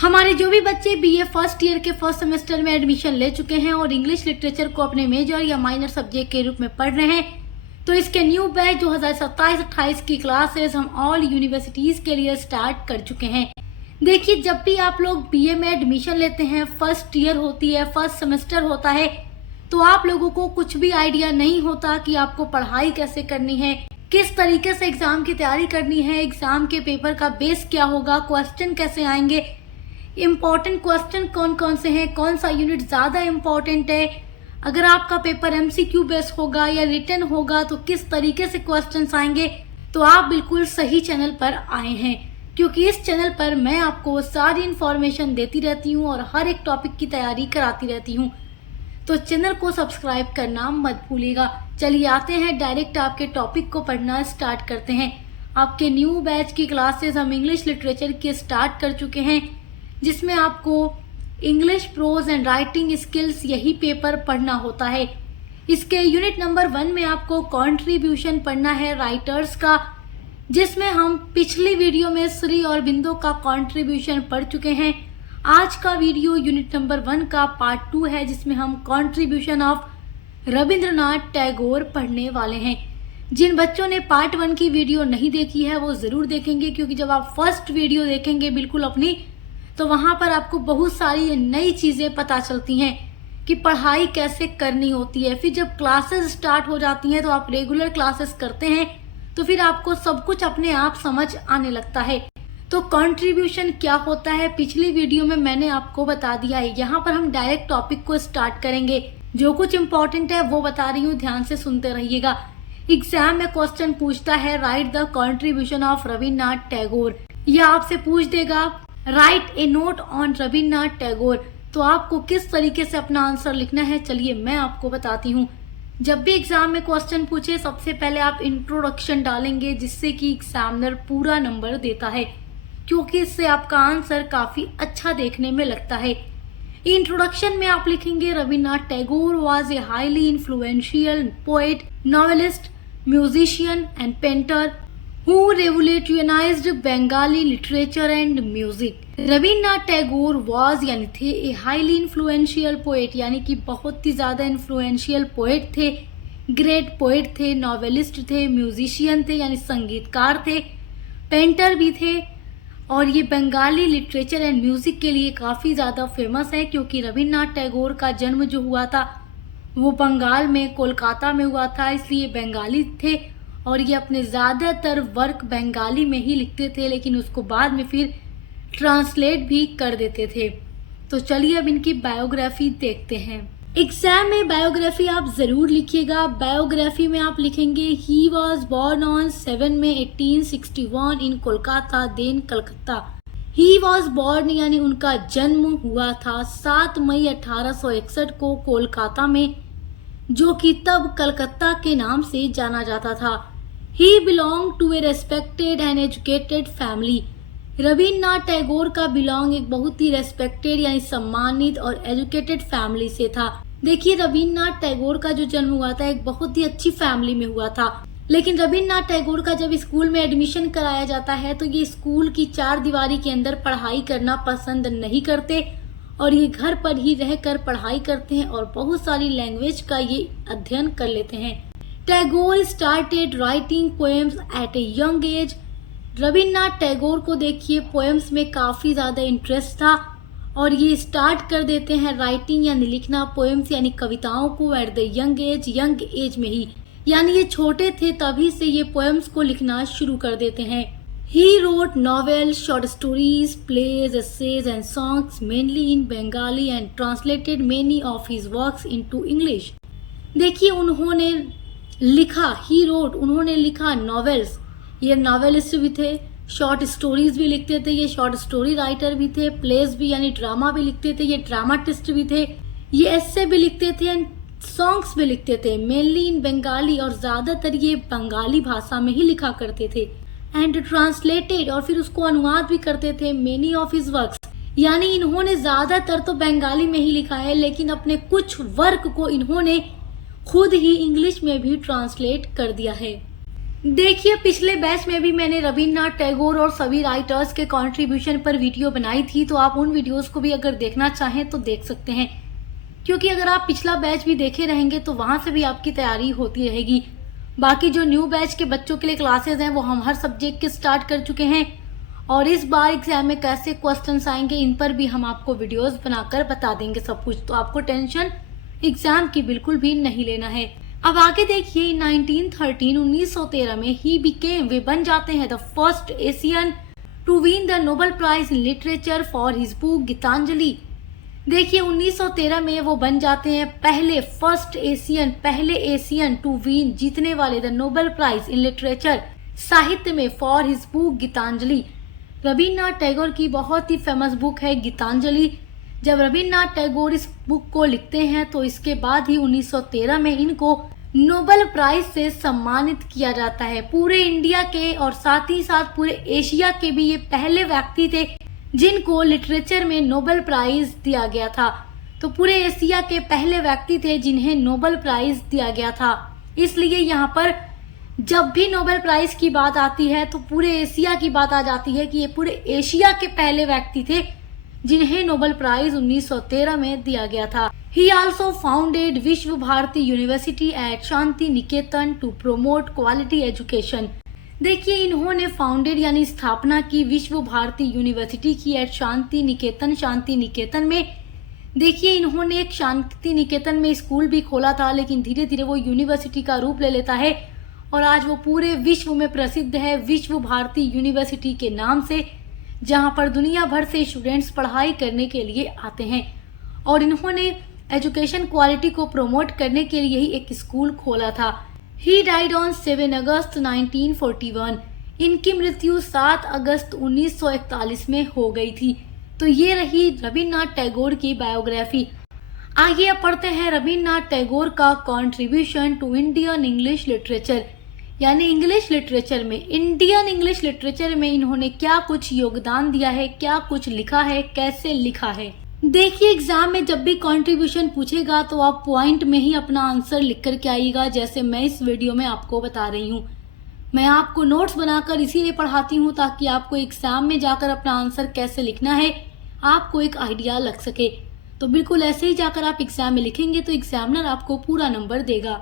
हमारे जो भी बच्चे बीए फर्स्ट ईयर के फर्स्ट सेमेस्टर में एडमिशन ले चुके हैं और इंग्लिश लिटरेचर को अपने मेजर या माइनर सब्जेक्ट के रूप में पढ़ रहे हैं, तो इसके न्यू बैच 2027-28 की क्लासेस हम ऑल यूनिवर्सिटीज के लिए स्टार्ट कर चुके हैं। देखिए, जब भी आप लोग बीए में एडमिशन लेते हैं, फर्स्ट ईयर होती है, फर्स्ट सेमेस्टर होता है, तो आप लोगों को कुछ भी आइडिया नहीं होता कि आपको पढ़ाई कैसे करनी है, किस तरीके से एग्जाम की तैयारी करनी है, एग्जाम के पेपर का बेस क्या होगा, क्वेश्चन कैसे आएंगे, इम्पोर्टेंट क्वेश्चन कौन कौन से हैं, कौन सा यूनिट ज्यादा इम्पोर्टेंट है, अगर आपका पेपर एमसीक्यू बेस होगा या रिटन होगा तो किस तरीके से क्वेश्चंस आएंगे। तो आप बिल्कुल सही चैनल पर आए हैं, क्योंकि इस चैनल पर मैं आपको सारी इन्फॉर्मेशन देती रहती हूँ और हर एक टॉपिक की तैयारी कराती रहती हूँ। तो चैनल को सब्सक्राइब करना मत भूलिएगा। चलिए आते हैं, डायरेक्ट आपके टॉपिक को पढ़ना स्टार्ट करते हैं। आपके न्यू बैच की क्लासेस हम इंग्लिश लिटरेचर की स्टार्ट कर चुके हैं, जिसमें आपको English pros and writing skills यही पेपर पढ़ना होता है। इसके यूनिट नंबर 1 में आपको कंट्रीब्यूशन पढ़ना है राइटर्स का, जिसमें हम पिछली वीडियो में श्री अरबिंदो का कंट्रीब्यूशन पढ़ चुके हैं। आज का वीडियो यूनिट नंबर 1 का पार्ट 2 है, जिसमें हम कंट्रीब्यूशन ऑफ रविंद्रनाथ टैगोर पढ़ने वाले हैं। जिन बच्चों ने पार्ट 1 की वीडियो नहीं देखी है वो जरूर देखेंगे, क्योंकि जब आप फर्स्ट वीडियो देखेंगे बिल्कुल अपनी, तो वहां पर आपको बहुत सारी नई चीजें पता चलती हैं कि पढ़ाई कैसे करनी होती है। फिर जब क्लासेस स्टार्ट हो जाती हैं तो आप रेगुलर क्लासेस करते हैं तो फिर आपको सब कुछ अपने आप समझ आने लगता है। तो कंट्रीब्यूशन क्या होता है पिछली वीडियो में मैंने आपको बता दिया है। यहाँ पर हम डायरेक्ट टॉपिक को स्टार्ट करेंगे। जो कुछ इम्पोर्टेंट है वो बता रही हूँ, ध्यान से सुनते रहिएगा। एग्जाम में क्वेश्चन पूछता है right the contribution of Rabindranath Tagore. यह आपसे पूछ देगा right A note on Rabindranath Tagore. तो आपको किस तरीके से अपना आंसर लिखना है, चलिए मैं आपको बताती हूँ। जब भी एग्जाम में क्वेश्चन पूछे, सबसे पहले आप इंट्रोडक्शन डालेंगे, जिससे कि एग्जामिनर पूरा नंबर देता है, क्योंकि इससे आपका आंसर काफी अच्छा देखने में लगता है। इंट्रोडक्शन में आप लिखेंगे Rabindranath Tagore was a highly influential poet, novelist, musician and painter who revolutionized Bengali literature and music। Rabindranath Tagore was यानी थे ए हाईली इन्फ्लुएंशियल पोएट, यानी कि बहुत ही ज्यादा इन्फ्लुएंशियल पोएट थे, ग्रेट पोएट थे, नॉवेलिस्ट थे, म्यूजिशियन थे यानी संगीतकार थे, पेंटर भी थे, और ये बंगाली लिटरेचर एंड म्यूजिक के लिए काफी ज्यादा फेमस है, क्योंकि रविन्द्रनाथ टैगोर का जन्म जो हुआ था वो बंगाल में कोलकाता में हुआ था, इसलिए बंगाली थे और ये अपने ज्यादातर वर्क बंगाली में ही लिखते थे, लेकिन उसको बाद में फिर ट्रांसलेट भी कर देते थे। तो चलिए अब इनकी बायोग्राफी देखते हैं। एग्जाम में बायोग्राफी आप जरूर लिखिएगा। बायोग्राफी में आप लिखेंगे he was born on 7 May 1861 in Kolkata then Calcutta. He was born यानी उनका जन्म हुआ था 7 मई 1861 को कोलकाता में, जो कि तब कलकत्ता के नाम से जाना जाता था। He belonged to a respected and educated family। Rabindranath Tagore का बिलोंग एक बहुत ही रेस्पेक्टेड यानी सम्मानित और एजुकेटेड फैमिली से था। देखिए, रविन्द्रनाथ टैगोर का जो जन्म हुआ था एक बहुत ही अच्छी फैमिली में हुआ था, लेकिन रविन्द्रनाथ टैगोर का जब स्कूल में एडमिशन कराया जाता है तो ये स्कूल की 4 दीवारी के अंदर पढ़ाई करना पसंद नहीं करते और ये घर पर ही रहकर पढ़ाई करते हैं और बहुत सारी लैंग्वेज का ये अध्ययन कर लेते हैं। Tagore started writing poems at a young age. Rabindranath Tagore को देखिए पोएम्स में काफी ज्यादा इंटरेस्ट था और ये स्टार्ट कर देते हैं राइटिंग यानी लिखना, पोएम्स यानी कविताओं को एट द यंग एज में ही, यानी ये छोटे थे तभी से ये पोएम्स को लिखना शुरू कर देते हैं। He wrote novels, short stories, plays, essays and songs mainly in Bengali and translated many of his works into English। देखिए, उन्होंने लिखा, he wrote उन्होंने लिखा नॉवेल्स, ये नॉवेलिस्ट भी थे, शॉर्ट स्टोरीज भी लिखते थे, ये शॉर्ट स्टोरी राइटर भी थे, प्लेस भी यानी ड्रामा भी लिखते थे, ये ड्रामाटिस्ट भी थे, ये एस्से भी लिखते थे एंड सॉन्ग्स भी लिखते थे, मेनली इन बंगाली और ज्यादातर ये बंगाली भाषा में ही लिखा करते थे। एंड ट्रांसलेटेड और फिर उसको अनुवाद भी करते थे मेनी ऑफ हिज वर्क्स, यानी इन्होंने ज्यादातर तो बंगाली में ही लिखा है, लेकिन अपने कुछ वर्क को इन्होंने खुद ही इंग्लिश में भी ट्रांसलेट कर दिया है। देखिए, पिछले बैच में भी मैंने रविन्द्रनाथ टैगोर और सभी राइटर्स के कंट्रीब्यूशन पर वीडियो बनाई थी, तो आप उन वीडियोस को भी अगर देखना चाहें तो देख सकते हैं, क्योंकि अगर आप पिछला बैच भी देखे रहेंगे तो वहां से भी आपकी तैयारी होती रहेगी। बाकी जो न्यू बैच के बच्चों के लिए क्लासेस हैं वो हम हर सब्जेक्ट के स्टार्ट कर चुके हैं, और इस बार एग्जाम में कैसे क्वेश्चंस आएंगे इन पर भी हम आपको वीडियोस बनाकर बता देंगे सब कुछ, तो आपको टेंशन एग्जाम की बिल्कुल भी नहीं लेना है। अब आगे देखिए, 1913 में वे बन जाते हैं the first Asian to win the Nobel prize in literature for his book Gitanjali. देखिए, 1913 में वो बन जाते हैं पहले एशियन टू विन, जीतने वाले the Nobel prize in literature, साहित्य में, for his book Gitanjali. Rabindranath Tagore की बहुत ही फेमस बुक है गीतांजलि। जब रविन्द्रनाथ टैगोर इस बुक को लिखते हैं तो इसके बाद ही 1913 में इनको नोबेल प्राइज से सम्मानित किया जाता है। पूरे इंडिया के और साथ ही साथ पूरे एशिया के भी ये पहले व्यक्ति थे जिनको लिटरेचर में नोबेल प्राइज दिया गया था। तो पूरे एशिया के पहले व्यक्ति थे जिन्हें नोबेल प्राइज दिया गया था। इसलिए यहाँ पर जब भी नोबेल प्राइज की बात आती है तो पूरे एशिया की बात आ जाती है कि ये पूरे एशिया के पहले व्यक्ति थे जिन्हें नोबेल प्राइज 1913 में दिया गया था। He also founded Visva Bharati university at Shanti Niketan to promote quality education. देखिए, इन्होंने फाउंडेड यानी स्थापना की विश्व भारती यूनिवर्सिटी की एट शांति निकेतन में। देखिए, इन्होंने एक शांति निकेतन में स्कूल भी खोला था, लेकिन धीरे धीरे वो यूनिवर्सिटी का रूप ले लेता है और आज वो पूरे विश्व में प्रसिद्ध है विश्व भारती यूनिवर्सिटी के नाम से, जहां पर दुनिया भर से स्टूडेंट्स पढ़ाई करने के लिए आते हैं। और इन्होंने एजुकेशन क्वालिटी को प्रमोट करने के लिए ही एक स्कूल खोला था। ही डाइड ऑन 7 अगस्त 1941। इनकी मृत्यु 7 अगस्त 1941 में हो गई थी। तो ये रही रविन्द्रनाथ टैगोर की बायोग्राफी। आगे अब पढ़ते हैं रविन्द्रनाथ टैगोर का contribution to Indian English literature, यानी इंग्लिश लिटरेचर में, इंडियन इंग्लिश लिटरेचर में इन्होंने क्या कुछ योगदान दिया है, क्या कुछ लिखा है, कैसे लिखा है। देखिए, एग्जाम में जब भी कंट्रीब्यूशन पूछेगा तो आप पॉइंट में ही अपना आंसर लिख करके आइएगा, जैसे मैं इस वीडियो में आपको बता रही हूँ। मैं आपको नोट्स बनाकर इसीलिए पढ़ाती हूँ ताकि आपको एग्जाम में जाकर अपना आंसर कैसे लिखना है आपको एक आइडिया लग सके। तो बिल्कुल ऐसे ही जाकर आप एग्जाम में लिखेंगे तो एग्जामिनर आपको पूरा नंबर देगा।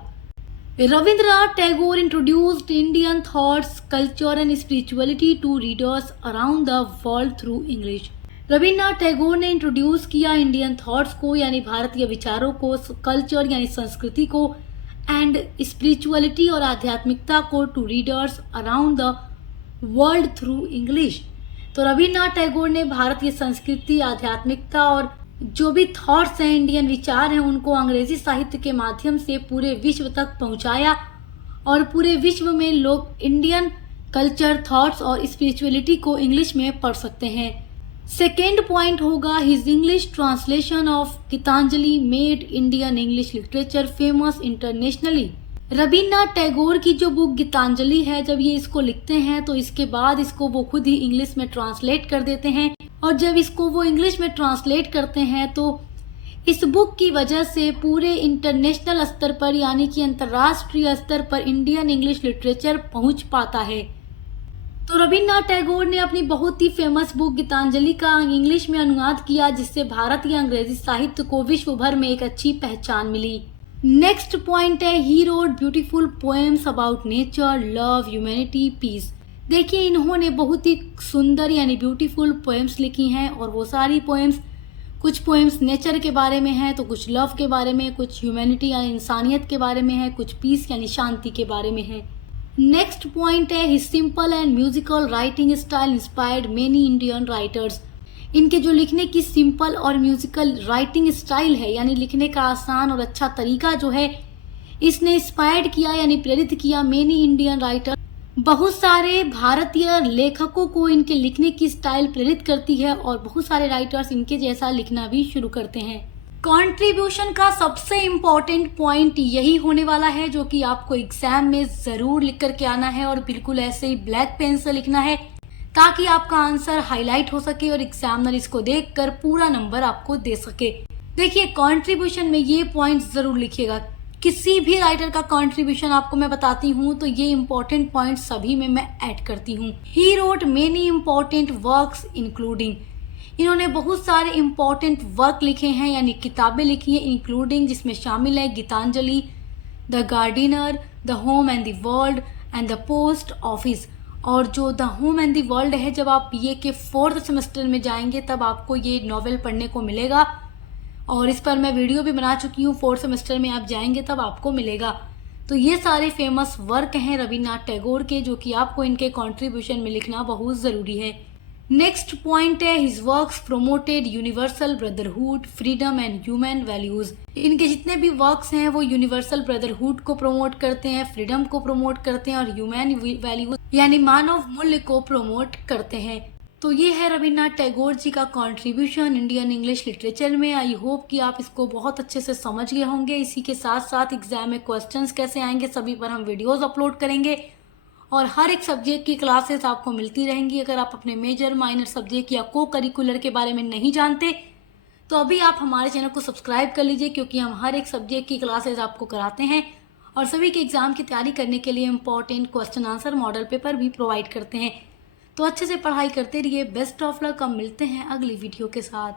Rabindranath Tagore introduced Indian thoughts, culture and spirituality to readers around the world through English. Rabindranath Tagore ने इंट्रोड्यूस किया इंडियन थॉट्स को यानी भारतीय विचारों को, कल्चर यानी संस्कृति को, एंड स्पिरिचुअलिटी और आध्यात्मिकता को to readers around the world through English. तो रविन्द्रनाथ टैगोर ने भारतीय संस्कृति, आध्यात्मिकता और जो भी थॉट्स हैं, इंडियन विचार हैं, उनको अंग्रेजी साहित्य के माध्यम से पूरे विश्व तक पहुंचाया और पूरे विश्व में लोग इंडियन कल्चर, थॉट्स और स्पिरिचुअलिटी को इंग्लिश में पढ़ सकते हैं। सेकेंड पॉइंट होगा his English translation of Gitanjali made Indian English literature famous internationally. Rabindranath Tagore की जो बुक गीतांजलि है, जब ये इसको लिखते हैं तो इसके बाद इसको वो खुद ही इंग्लिश में ट्रांसलेट कर देते हैं, और जब इसको वो इंग्लिश में ट्रांसलेट करते हैं तो इस बुक की वजह से पूरे इंटरनेशनल स्तर पर यानी कि अंतर्राष्ट्रीय स्तर पर इंडियन इंग्लिश लिटरेचर पहुंच पाता है। तो रविन्द्रनाथ टैगोर ने अपनी बहुत ही फेमस बुक गीतांजलि का इंग्लिश में अनुवाद किया, जिससे भारतीय अंग्रेजी साहित्य को विश्व भर में एक अच्छी पहचान मिली। नेक्स्ट पॉइंट है he wrote beautiful poems about nature, love, humanity, peace. देखिए, इन्होंने बहुत ही सुंदर यानी ब्यूटीफुल पोएम्स लिखी हैं, और वो सारी पोएम्स, कुछ पोएम्स नेचर के बारे में है, तो कुछ लव के बारे में, कुछ ह्यूमैनिटी यानी इंसानियत के बारे में है, कुछ पीस यानी शांति के बारे में है। नेक्स्ट पॉइंट है his simple and musical writing style inspired many Indian writers. इनके जो लिखने की सिंपल और म्यूजिकल राइटिंग स्टाइल है यानी लिखने का आसान और अच्छा तरीका जो है, इसने इंस्पायर्ड किया यानी प्रेरित किया मेनी इंडियन राइटर, बहुत सारे भारतीय लेखकों को इनके लिखने की स्टाइल प्रेरित करती है और बहुत सारे राइटर्स इनके जैसा लिखना भी शुरू करते हैं। कंट्रीब्यूशन का सबसे इम्पोर्टेंट पॉइंट यही होने वाला है जो कि आपको एग्जाम में जरूर लिख करके आना है, और बिल्कुल ऐसे ही ब्लैक पेन से लिखना है ताकि आपका आंसर हाईलाइट हो सके और एग्जामिनर इसको देखकर पूरा नंबर आपको दे सके। देखिए, कंट्रीब्यूशन में ये पॉइंट जरूर लिखिएगा। किसी भी राइटर का कंट्रीब्यूशन आपको मैं बताती हूँ तो ये इंपॉर्टेंट पॉइंट सभी में मैं ऐड करती हूँ। He wrote many important works including, इन्होंने बहुत सारे इंपॉर्टेंट वर्क लिखे हैं यानी किताबें लिखी हैं इंक्लूडिंग, जिसमें शामिल है Gitanjali, the gardener, the home and the world and the post office. और जो the home and the world है, जब आप बीए के 4th सेमेस्टर में जाएंगे तब आपको ये नॉवेल पढ़ने को मिलेगा और इस पर मैं वीडियो भी बना चुकी हूँ। 4th सेमेस्टर में आप जाएंगे तब आपको मिलेगा। तो ये सारे फेमस वर्क हैं रविन्द्रनाथ टैगोर के, जो कि आपको इनके कंट्रीब्यूशन में लिखना बहुत ज़रूरी है। नेक्स्ट पॉइंट है his works promoted universal brotherhood, freedom and human values. इनके जितने भी वर्क्स हैं वो यूनिवर्सल ब्रदरहुड को प्रमोट करते हैं, फ्रीडम को प्रमोट करते हैं और ह्यूमन वैल्यूज यानी मानव मूल्य को प्रमोट करते हैं। तो ये है रविन्द्रनाथ टैगोर जी का कंट्रीब्यूशन इंडियन इंग्लिश लिटरेचर में। आई होप कि आप इसको बहुत अच्छे से समझ गए होंगे। इसी के साथ साथ एग्जाम में क्वेश्चंस कैसे आएंगे सभी पर हम वीडियोस अपलोड करेंगे और हर एक सब्जेक्ट की क्लासेस आपको मिलती रहेंगी। अगर आप अपने मेजर, माइनर सब्जेक्ट या को करिकुलर के बारे में नहीं जानते तो अभी आप हमारे चैनल को सब्सक्राइब कर लीजिए, क्योंकि हम हर एक सब्जेक्ट की क्लासेस आपको कराते हैं और सभी के एग्जाम की तैयारी करने के लिए important question answer model paper भी प्रोवाइड करते हैं। तो अच्छे से पढ़ाई करते रहिए। Best of luck. हम मिलते हैं अगली वीडियो के साथ।